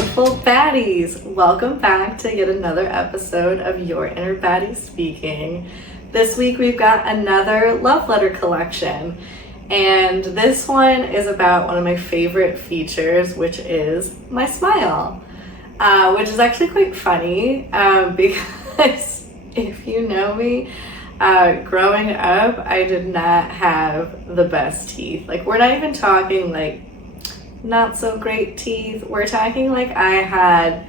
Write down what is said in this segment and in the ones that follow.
beautiful baddies. Welcome back to yet another episode of Your Inner Baddie Speaking. This week we've got another love letter collection, and this one is about one of my favorite features, which is my smile, which is actually quite funny because if you know me, growing up, I did not have the best teeth. Like, we're not even talking like not so great teeth. We're talking like I had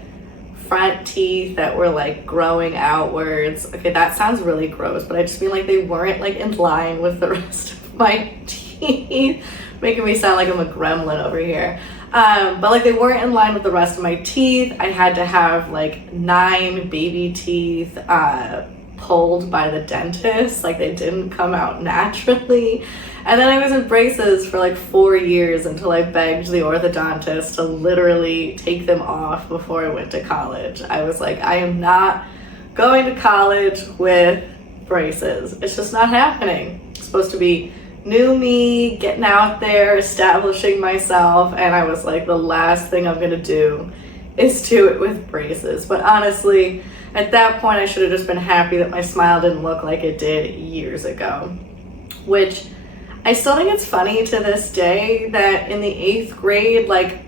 front teeth that were like growing outwards. Okay, that sounds really gross, but I just mean like they weren't like in line with the rest of my teeth, making me sound like I'm a gremlin over here. But like they weren't in line with the rest of my teeth. I had to have like 9 baby teeth pulled by the dentist. Like, they didn't come out naturally. And then I was in braces for like 4 years until I begged the orthodontist to literally take them off before I went to college. I was like, I am not going to college with braces. It's just not happening. It's supposed to be new me, getting out there, establishing myself, and I was like, the last thing I'm gonna do is do it with braces. But honestly, at that point, I should have just been happy that my smile didn't look like it did years ago, which I still think it's funny to this day that in the 8th grade, like,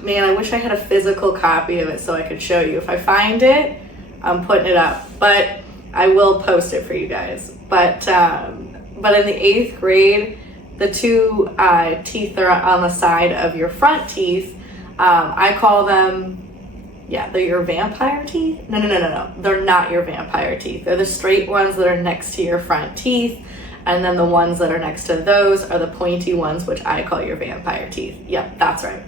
man, I wish I had a physical copy of it so I could show you. If I find it, I'm putting it up, but I will post it for you guys. But in the 8th grade, the 2 teeth that are on the side of your front teeth, I call them, they're your vampire teeth. No. They're not your vampire teeth. They're the straight ones that are next to your front teeth. And then the ones that are next to those are the pointy ones, which I call your vampire teeth. Yep, that's right.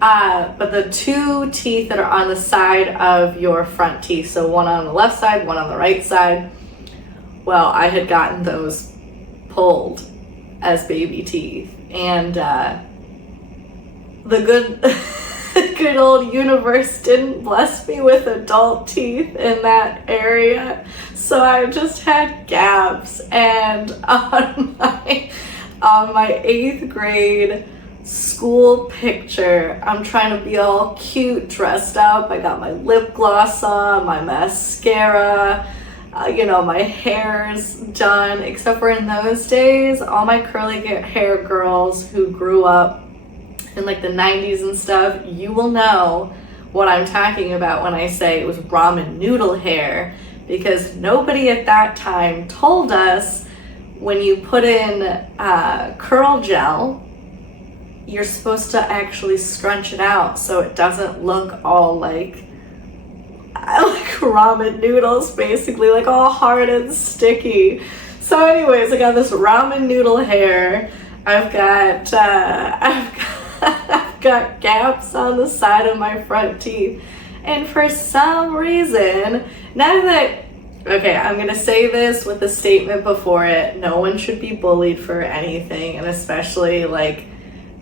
But the 2 teeth that are on the side of your front teeth, so one on the left side, one on the right side, well, I had gotten those pulled as baby teeth. And the good old universe didn't bless me with adult teeth in that area, so I just had gaps. And on my 8th grade school picture, I'm trying to be all cute, dressed up. I got my lip gloss on, my mascara, my hair's done, except for in those days, all my curly hair girls who grew up in like the 90s and stuff, you will know what I'm talking about when I say it was ramen noodle hair, because nobody at that time told us when you put in curl gel, you're supposed to actually scrunch it out so it doesn't look all like ramen noodles, basically, like all hard and sticky. So anyways, I got this ramen noodle hair. I've got gaps on the side of my front teeth, and for some reason, I'm gonna say this with a statement before it: no one should be bullied for anything, and especially like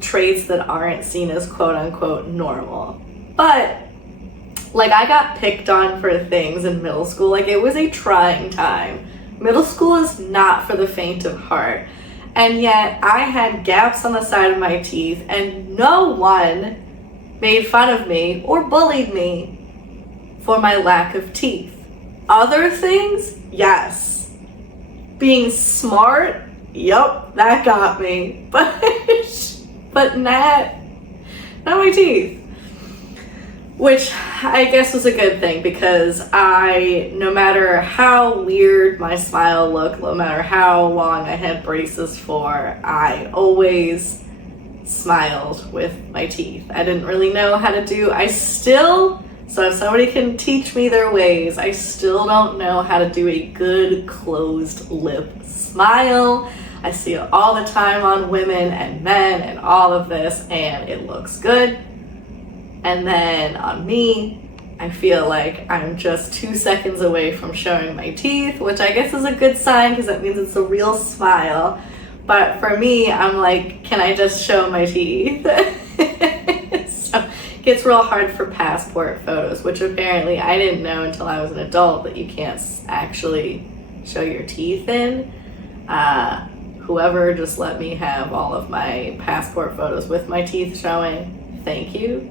traits that aren't seen as quote-unquote normal. But like, I got picked on for things in middle school. Like, it was a trying time. Middle school is not for the faint of heart. And yet I had gaps on the side of my teeth, and no one made fun of me or bullied me for my lack of teeth. Other things, yes. Being smart, yep, that got me. But not my teeth. Which I guess was a good thing, because no matter how weird my smile looked, no matter how long I had braces for, I always smiled with my teeth. I didn't really know how to so if somebody can teach me their ways, I still don't know how to do a good closed lip smile. I see it all the time on women and men and all of this, and it looks good. And then on me, I feel like I'm just 2 seconds away from showing my teeth, which I guess is a good sign because that means it's a real smile. But for me, I'm like, can I just show my teeth? So it gets real hard for passport photos, which apparently I didn't know until I was an adult that you can't actually show your teeth in. Whoever just let me have all of my passport photos with my teeth showing, thank you.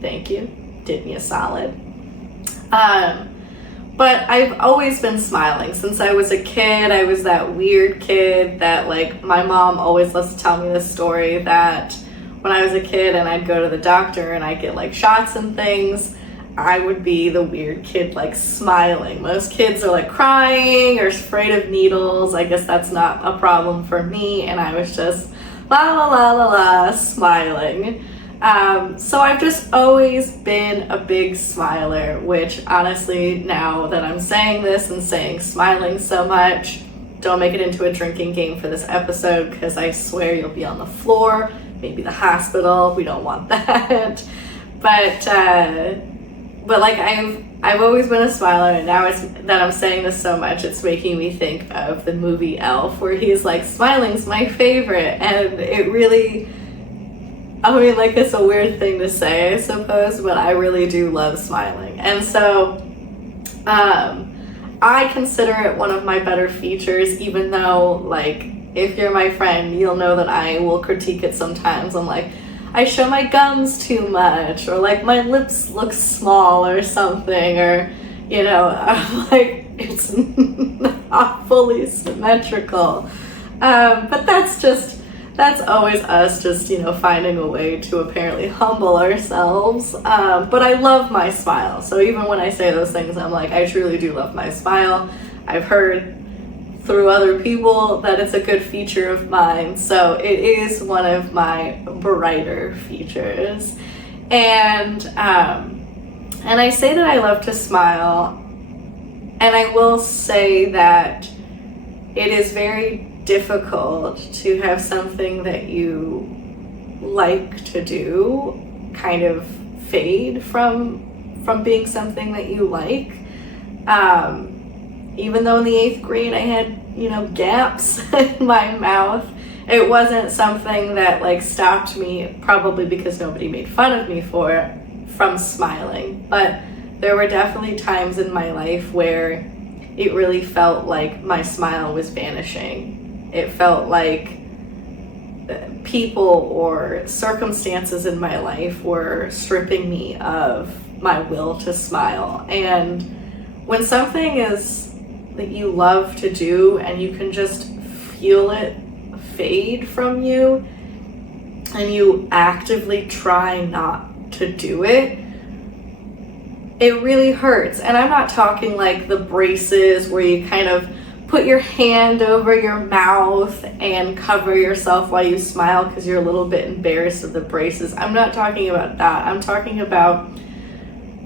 Thank you. Did me a solid. But I've always been smiling since I was a kid. I was that weird kid that, like, my mom always loves to tell me this story that when I was a kid and I'd go to the doctor and I'd get like shots and things, I would be the weird kid, like, smiling. Most kids are like crying or afraid of needles. I guess that's not a problem for me, and I was just la la la la la smiling. So I've just always been a big smiler, which honestly, now that I'm saying this and saying smiling so much, don't make it into a drinking game for this episode, because I swear you'll be on the floor, maybe the hospital. We don't want that. But like, I've always been a smiler, and now it's that I'm saying this so much, it's making me think of the movie Elf, where he's like, smiling's my favorite, and it really, I mean, like, it's a weird thing to say, I suppose, but I really do love smiling. And so I consider it one of my better features, even though, like, if you're my friend, you'll know that I will critique it sometimes. I'm like, I show my gums too much, or like my lips look small or something, or, you know, I'm like, it's not fully symmetrical. But that's always us just, you know, finding a way to apparently humble ourselves. But I love my smile. So even when I say those things, I'm like, I truly do love my smile. I've heard through other people that it's a good feature of mine. So it is one of my brighter features. And I say that I love to smile, and I will say that it is very difficult to have something that you like to do kind of fade from being something that you like. Even though in the 8th grade I had, you know, gaps in my mouth, it wasn't something that like stopped me, probably because nobody made fun of me for it, from smiling. But there were definitely times in my life where it really felt like my smile was vanishing. It felt like people or circumstances in my life were stripping me of my will to smile. And when something is that you love to do and you can just feel it fade from you, and you actively try not to do it, it really hurts. And I'm not talking like the braces where you kind of put your hand over your mouth and cover yourself while you smile because you're a little bit embarrassed of the braces. I'm not talking about that. I'm talking about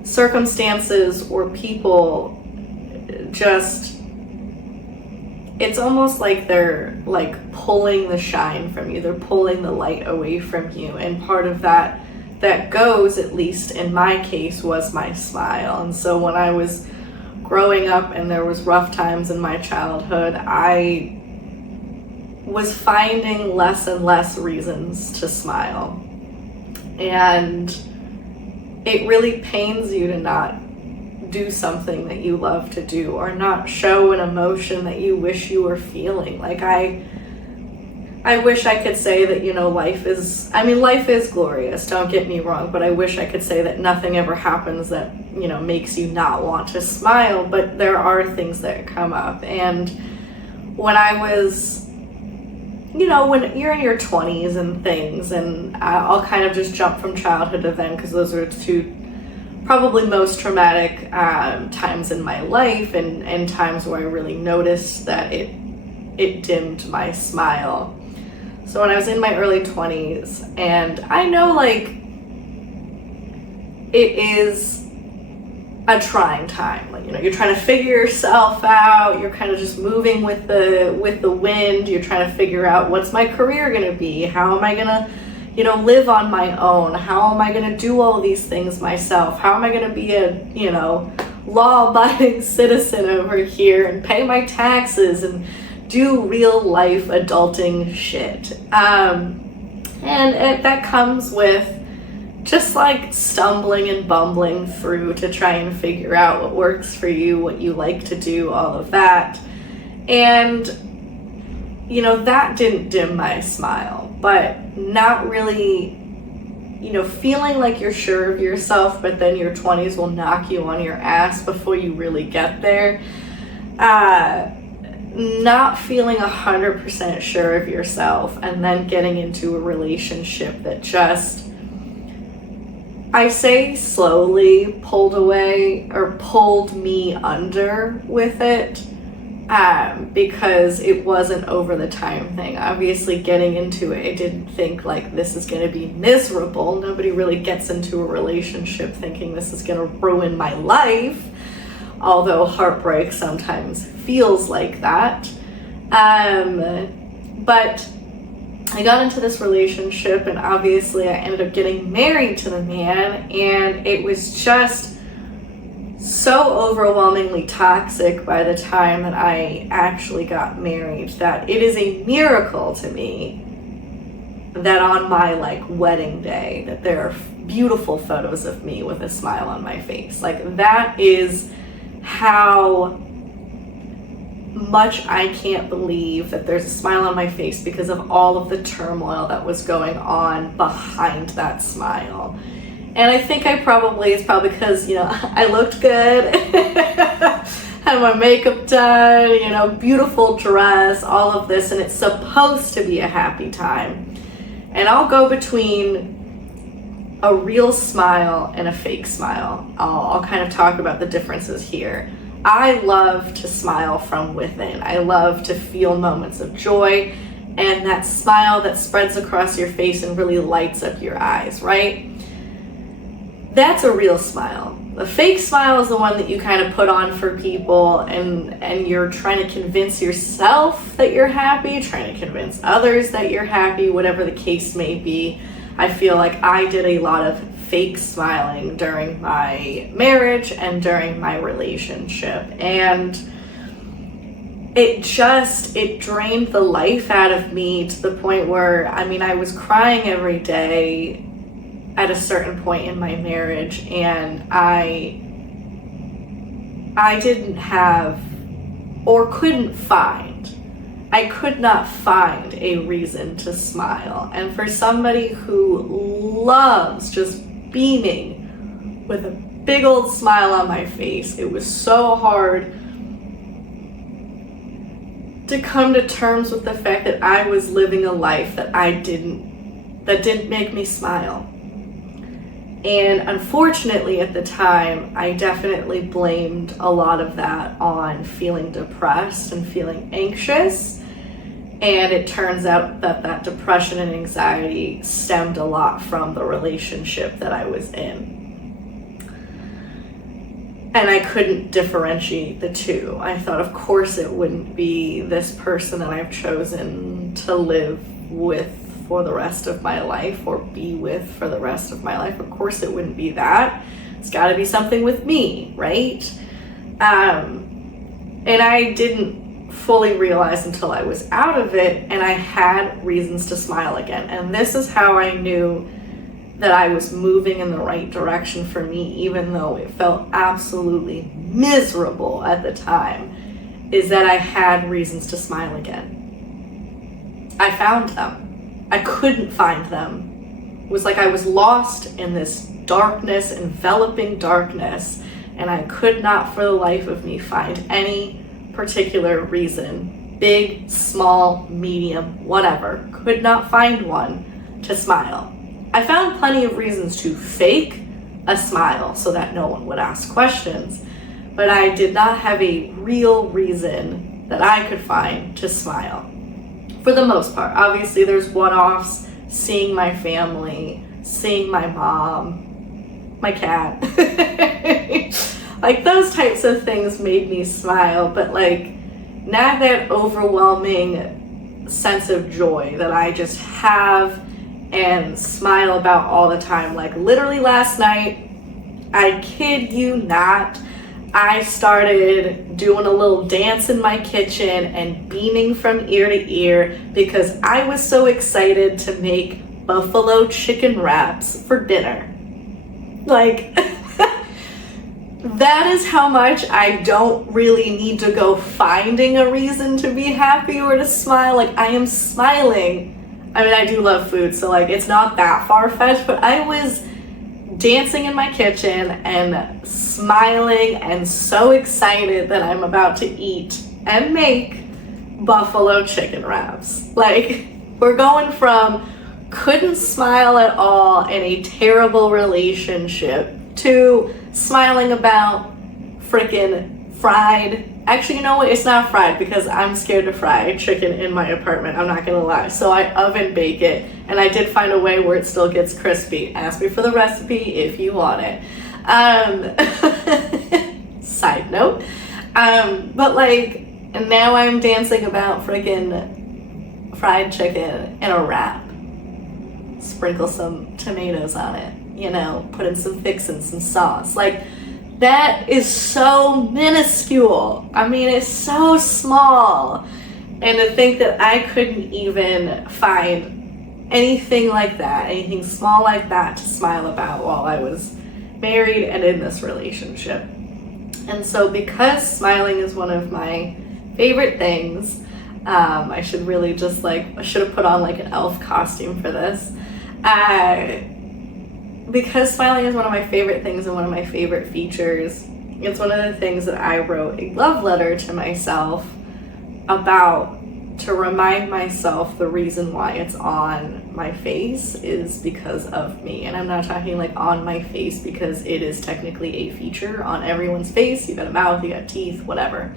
circumstances or people just, it's almost like they're like pulling the shine from you. They're pulling the light away from you. And part of that goes, at least in my case, was my smile. And so when I was growing up and there was rough times in my childhood, I was finding less and less reasons to smile. And it really pains you to not do something that you love to do, or not show an emotion that you wish you were feeling. Like I wish I could say that, you know, life is glorious, don't get me wrong, but I wish I could say that nothing ever happens that, you know, makes you not want to smile. But there are things that come up. And when I was, you know, when you're in your 20s and things, and I'll kind of just jump from childhood to then, because those are two probably most traumatic times in my life, and times where I really noticed that it dimmed my smile. So when I was in my early 20s, and I know, like, it is a trying time. Like, you know, you're trying to figure yourself out, you're kind of just moving with the wind, you're trying to figure out, what's my career gonna be? How am I gonna, you know, live on my own? How am I gonna do all these things myself? How am I gonna be a, you know, law-abiding citizen over here and pay my taxes and do real life adulting shit? And that comes with just like stumbling and bumbling through to try and figure out what works for you, what you like to do, all of that. And, you know, that didn't dim my smile, but not really feeling like you're sure of yourself, but then your 20s will knock you on your ass before you really get there. Not feeling 100% sure of yourself, and then getting into a relationship that just, I say slowly, pulled away or pulled me under with it, because it wasn't over the time thing. Obviously, getting into it, I didn't think like this is going to be miserable. Nobody really gets into a relationship thinking this is going to ruin my life, although heartbreak sometimes feels like that. But I got into this relationship, and obviously I ended up getting married to the man, and it was just so overwhelmingly toxic by the time that I actually got married that it is a miracle to me that on my wedding day that there are beautiful photos of me with a smile on my face. That is how much I can't believe that there's a smile on my face because of all of the turmoil that was going on behind that smile. And I think it's probably because, I looked good, had my makeup done, beautiful dress, all of this, and it's supposed to be a happy time. And I'll go between a real smile and a fake smile. I'll kind of talk about the differences here. I love to smile from within. I love to feel moments of joy and that smile that spreads across your face and really lights up your eyes, right? That's a real smile. A fake smile is the one that you kind of put on for people, and you're trying to convince yourself that you're happy, trying to convince others that you're happy, whatever the case may be. I feel like I did a lot of fake smiling during my marriage and during my relationship, and it drained the life out of me to the point where, I was crying every day at a certain point in my marriage, and I didn't have, or I could not find a reason to smile. And for somebody who loves just beaming with a big old smile on my face, it was so hard to come to terms with the fact that I was living a life that didn't make me smile. And unfortunately at the time, I definitely blamed a lot of that on feeling depressed and feeling anxious. And it turns out that depression and anxiety stemmed a lot from the relationship that I was in. And I couldn't differentiate the two. I thought, of course, it wouldn't be this person that I've chosen to live with for the rest of my life or be with for the rest of my life. Of course it wouldn't be that. It's got to be something with me, right? And I didn't fully realize until I was out of it, and I had reasons to smile again. And this is how I knew that I was moving in the right direction for me, even though it felt absolutely miserable at the time, is that I had reasons to smile again. I found them. I couldn't find them. It was like I was lost in this darkness, enveloping darkness, and I could not for the life of me find any particular reason, big, small, medium, whatever, could not find one to smile. I found plenty of reasons to fake a smile so that no one would ask questions, but I did not have a real reason that I could find to smile. For the most part. Obviously there's one-offs, seeing my family, seeing my mom, my cat. Those types of things made me smile, but not that overwhelming sense of joy that I just have and smile about all the time. Literally last night, I kid you not, I started doing a little dance in my kitchen and beaming from ear to ear because I was so excited to make buffalo chicken wraps for dinner. That is how much I don't really need to go finding a reason to be happy or to smile. I am smiling. I mean, I do love food, so like it's not that far-fetched, but I was dancing in my kitchen and smiling and so excited that I'm about to eat and make buffalo chicken wraps. Like, we're going from couldn't smile at all in a terrible relationship to smiling about freaking fried. Actually, you know what? It's not fried because I'm scared to fry chicken in my apartment. I'm not gonna lie. So I oven bake it, and I did find a way where it still gets crispy. Ask me for the recipe if you want it. Side note. But like, and now I'm dancing about freaking fried chicken in a wrap. Sprinkle some tomatoes on it, you know, put in some fixins, some sauce. Like, that is so minuscule. I mean, it's so small. And to think that I couldn't even find anything like that, anything small like that to smile about while I was married and in this relationship. And so because smiling is one of my favorite things, I should really just I should have put on like an elf costume for this. Because smiling is one of my favorite things and one of my favorite features, it's one of the things that I wrote a love letter to myself about, to remind myself the reason why it's on my face is because of me. And I'm not talking like on my face because it is technically a feature on everyone's face. You got a mouth, you got teeth, whatever.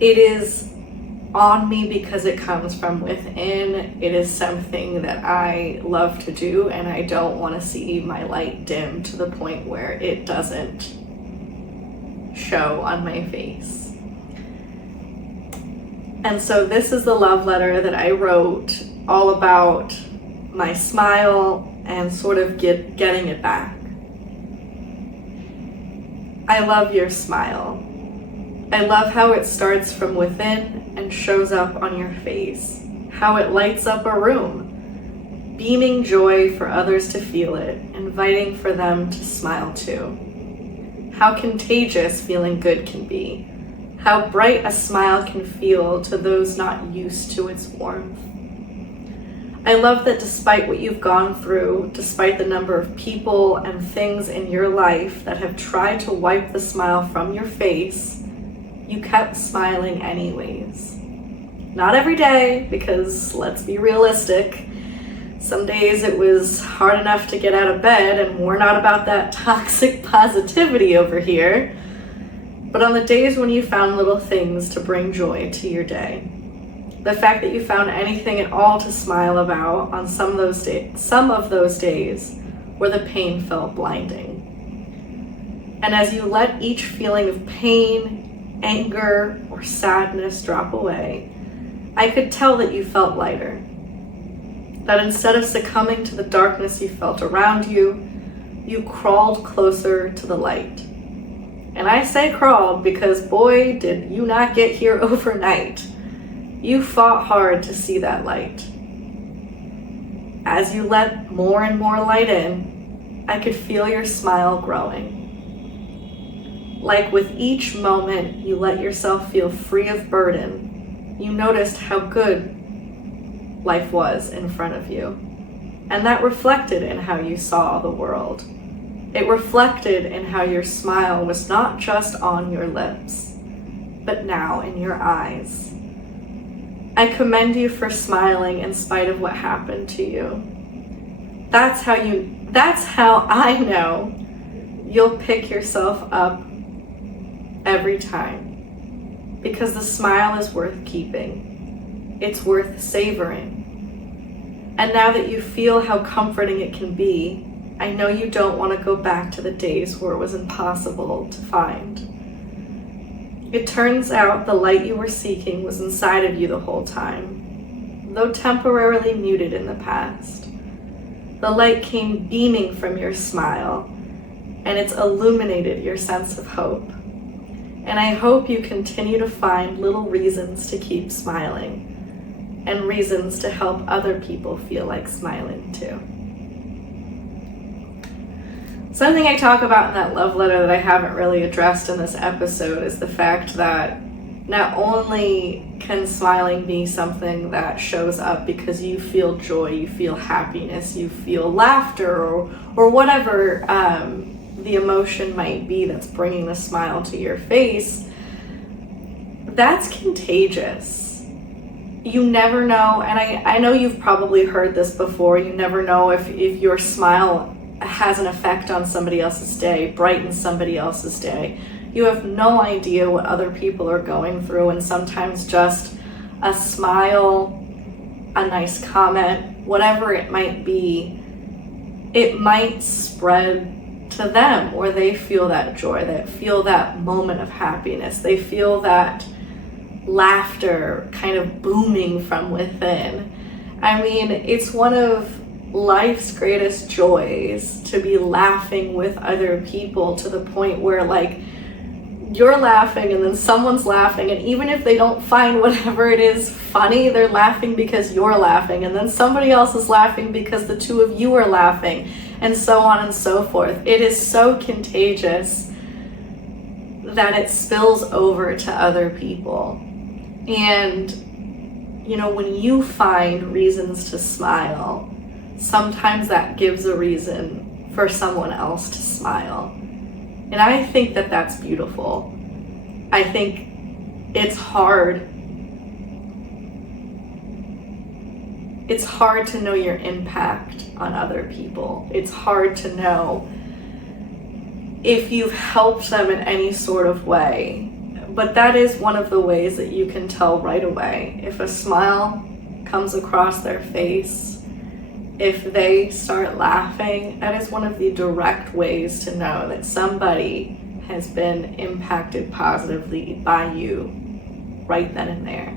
It is on me because it comes from within. It is something that I love to do, and I don't want to see my light dim to the point where it doesn't show on my face. And so this is the love letter that I wrote, all about my smile and sort of getting it back. I love your smile. I love how it starts from within and shows up on your face, how it lights up a room, beaming joy for others to feel it, inviting for them to smile too. How contagious feeling good can be, how bright a smile can feel to those not used to its warmth. I love that despite what you've gone through, despite the number of people and things in your life that have tried to wipe the smile from your face, you kept smiling anyways. Not every day, because let's be realistic. Some days it was hard enough to get out of bed, and we're not about that toxic positivity over here. But on the days when you found little things to bring joy to your day, the fact that you found anything at all to smile about on some of those days where the pain felt blinding. And as you let each feeling of pain, anger, or sadness drop away, I could tell that you felt lighter. That instead of succumbing to the darkness you felt around you, you crawled closer to the light. And I say crawled because boy, did you not get here overnight. You fought hard to see that light. As you let more and more light in, I could feel your smile growing. Like with each moment you let yourself feel free of burden, you noticed how good life was in front of you. And that reflected in how you saw the world. It reflected in how your smile was not just on your lips, but now in your eyes. I commend you for smiling in spite of what happened to you. That's how I know you'll pick yourself up every time, because the smile is worth keeping. It's worth savoring. And now that you feel how comforting it can be, I know you don't want to go back to the days where it was impossible to find. It turns out the light you were seeking was inside of you the whole time, though temporarily muted in the past. The light came beaming from your smile, and it's illuminated your sense of hope. And I hope you continue to find little reasons to keep smiling, and reasons to help other people feel like smiling too. Something I talk about in that love letter that I haven't really addressed in this episode is the fact that not only can smiling be something that shows up because you feel joy, you feel happiness, you feel laughter, or whatever the emotion might be that's bringing the smile to your face, that's contagious. You never know, and I know you've probably heard this before, you never know if your smile has an effect on somebody else's day, brightens somebody else's day. You have no idea what other people are going through, and sometimes just a smile, a nice comment, whatever it might be, it might spread to them where they feel that joy, they feel that moment of happiness, they feel that laughter kind of booming from within. I mean, it's one of life's greatest joys to be laughing with other people, to the point where like you're laughing and then someone's laughing, and even if they don't find whatever it is funny, they're laughing because you're laughing, and then somebody else is laughing because the two of you are laughing, and so on and so forth. It is so contagious that it spills over to other people. And you know, when you find reasons to smile, sometimes that gives a reason for someone else to smile. And I think that that's beautiful. I think it's hard. It's hard to know your impact on other people. It's hard to know if you've helped them in any sort of way. But that is one of the ways that you can tell right away. If a smile comes across their face, if they start laughing, that is one of the direct ways to know that somebody has been impacted positively by you right then and there.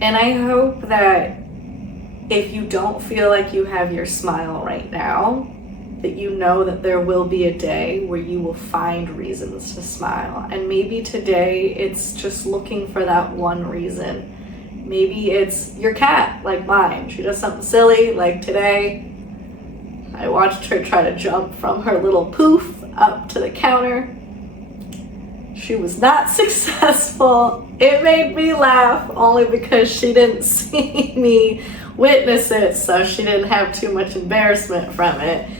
And I hope that if you don't feel like you have your smile right now, that you know that there will be a day where you will find reasons to smile. And maybe today it's just looking for that one reason. Maybe it's your cat, like mine. She does something silly, like today. I watched her try to jump from her little poof up to the counter. She was not successful. It made me laugh only because she didn't see me witness it, so she didn't have too much embarrassment from it.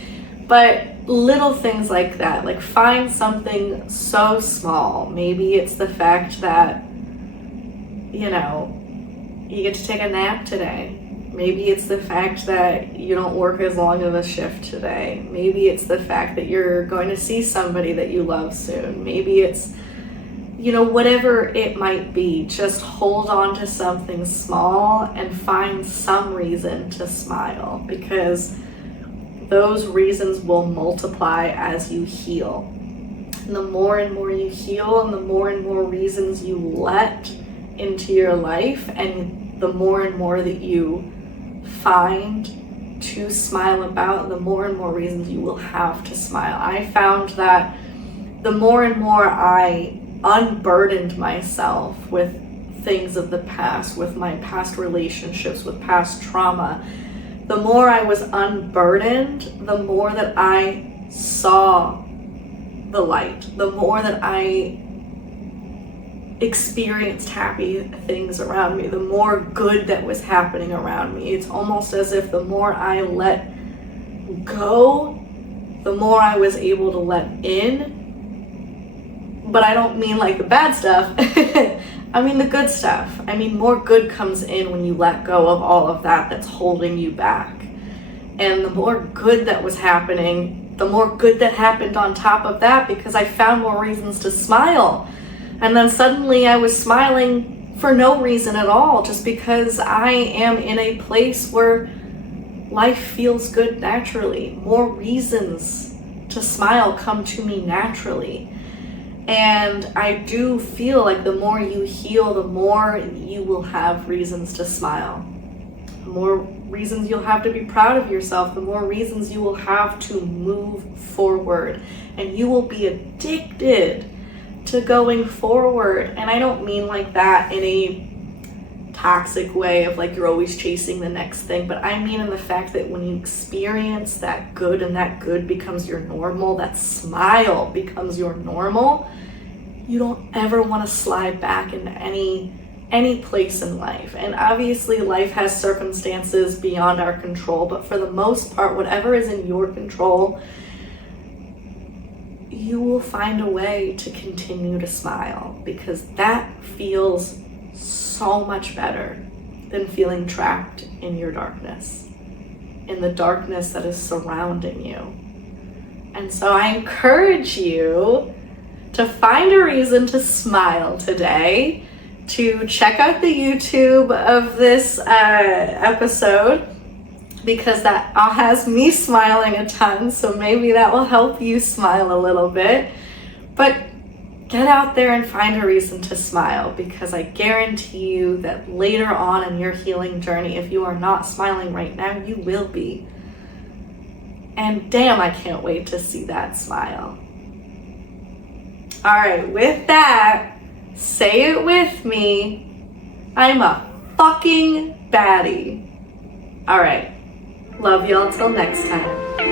But little things like that, like find something so small. Maybe it's the fact that, you know, you get to take a nap today. Maybe it's the fact that you don't work as long of a shift today. Maybe it's the fact that you're going to see somebody that you love soon. Maybe it's, you know, whatever it might be, just hold on to something small and find some reason to smile, because those reasons will multiply as you heal. And the more and more you heal, and the more and more reasons you let into your life, and the more and more that you find to smile about, the more and more reasons you will have to smile. I found that the more and more I unburdened myself with things of the past, with my past relationships, with past trauma, the more I was unburdened, the more that I saw the light, the more that I experienced happy things around me, the more good that was happening around me. It's almost as if the more I let go, the more I was able to let in. But I don't mean like the bad stuff. I mean the good stuff. I mean, more good comes in when you let go of all of that that's holding you back. And the more good that was happening, the more good that happened on top of that, because I found more reasons to smile. And then suddenly I was smiling for no reason at all, just because I am in a place where life feels good naturally. More reasons to smile come to me naturally. And I do feel like the more you heal, the more you will have reasons to smile. The more reasons you'll have to be proud of yourself, the more reasons you will have to move forward. And you will be addicted to going forward. And I don't mean like that in a toxic way of like you're always chasing the next thing, but I mean in the fact that when you experience that good and that good becomes your normal, that smile becomes your normal, you don't ever want to slide back into any place in life. And obviously life has circumstances beyond our control, but for the most part, whatever is in your control, you will find a way to continue to smile, because that feels so much better than feeling trapped in your darkness, in the darkness that is surrounding you. And so I encourage you to find a reason to smile today, to check out the YouTube of this episode, because that has me smiling a ton, so maybe that will help you smile a little bit. But get out there and find a reason to smile, because I guarantee you that later on in your healing journey, if you are not smiling right now, you will be. And damn, I can't wait to see that smile. All right, with that, say it with me. I'm a fucking baddie. All right. Love y'all till next time.